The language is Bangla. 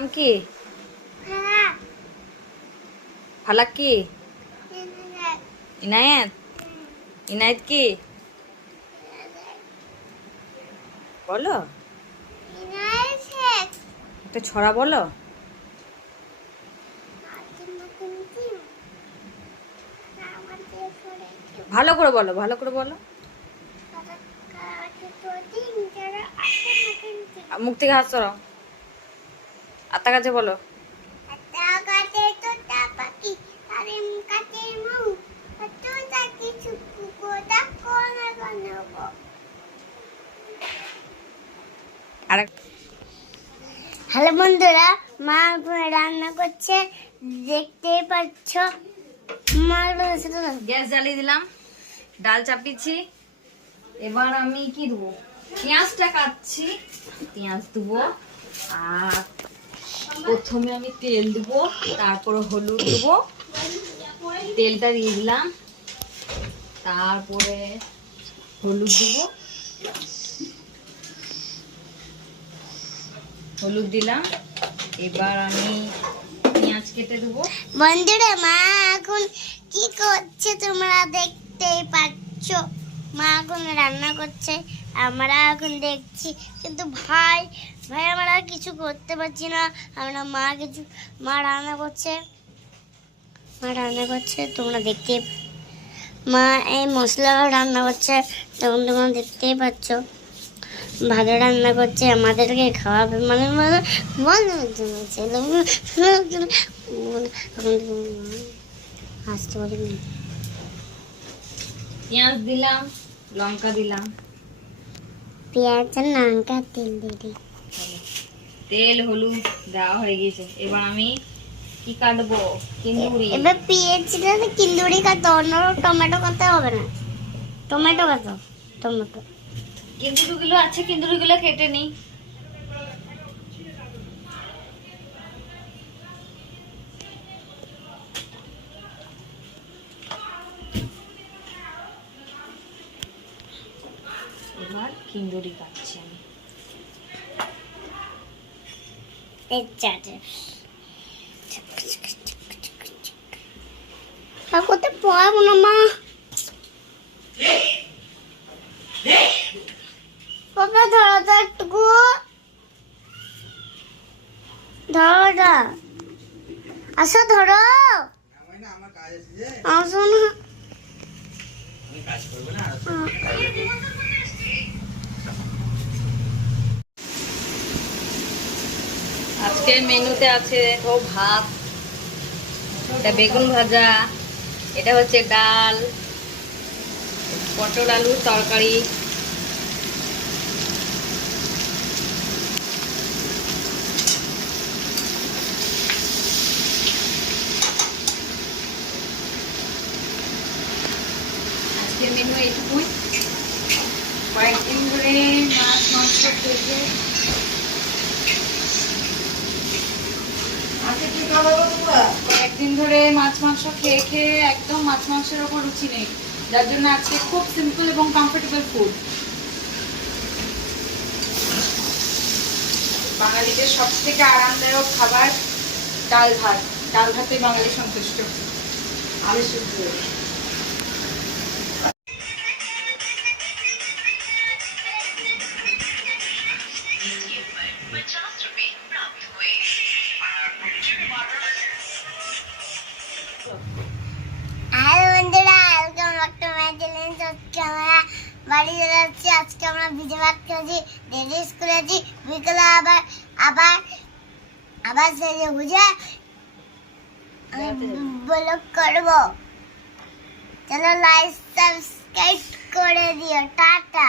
নাম কি? ফালাক কি? ইনায়েত। ইনায়েত কি বলো? একটা ছড়া বলো। ভালো করে বলো, ভালো করে বলো। মুখ থেকে হাত সরাও, আত্মা কাছে বলো। হ্যালো বন্ধুরা, মা রান্না করছে, দেখতেই পাচ্ছ। গ্যাস জ্বালিয়ে দিলাম, ডাল চাপিয়েছি। এবার আমি কি দেবো? পেঁয়াজটা কাটছি, পেঁয়াজ দেবো। আর প্রথমে আমি তেল দেবো, তারপরে হলুদ দেবো। তেলটা দিয়ে দিলাম, তারপরে হলুদ দেবো, হলুদ দিলাম। এবার আমি পেঁয়াজ কেটে দেবো। বন্ধুরা, মা এখন কি করছে তোমরা দেখতেই পাচ্ছ। মা এখন রান্না করছে, আমরা এখন দেখছি। কিন্তু ভাই আমরা কিছু করতে পারছি না। আমরা মা রান্না করছে, তোমরা দেখতে। মা এই মশলা রান্না করছে, তখন তোমরা দেখতেই পাচ্ছ। ভালো রান্না করছে, আমাদেরকে খাওয়াবে মানে আসতে পারি। পেঁয়াজ দিলাম, লঙ্কা দিলাম, পেঁয়াজ আর লঙ্কা তেল দিই। তেল হলুদ দেওয়া হয়ে গেছে। এবার আমি কি কাটবো? কিন্দুরি। এবার পেঁয়াজটা কিন্দুরি কাটো, অন্য টমেটো কাটতে হবে না। টমেটো কাটো, টমেটো। কিন্দুরিগুলো আছে, কিন্দুরিগুলো কেটে নিই। এবার কিন্দুরি কাটছি আমি। করতে পারবো না মা। বাবা ধরো তো একটু, ধরো, আসো ধরো, আসো না। আজকের মেনুতে আছে দেখো ভাত, এটা বেগুন ভাজা, এটা হচ্ছে ডাল, পটল আলুর তরকারি, আজকের মেনু এইটুকুই। কয়েকদিন ধরে মাছ মাংস খেয়েছে, কয়েকদিন ধরে মাছ মাংস খেয়ে খেয়ে একদম মাছ মাংসের ওপর রুচি নেই, যার জন্য আজকে খুব সিম্পল এবং কমফোর্টেবল ফুড। বাঙালিদের সব থেকে আরামদায়ক খাবার ডাল ভাত। ডাল ভাতে বাঙালি সন্তুষ্ট। আলু সিদ্ধ। বাড়ি যাচ্ছি, আজকে আমরা ভিজে ভাত খেয়েছি, ডেলি স্কুলে আছি, বিকেলে আবার আবার আবার সেজে বুঝে আমি ব্লগ করবো। চলো লাইক সাবস্ক্রাইব করে দিও, টাটা।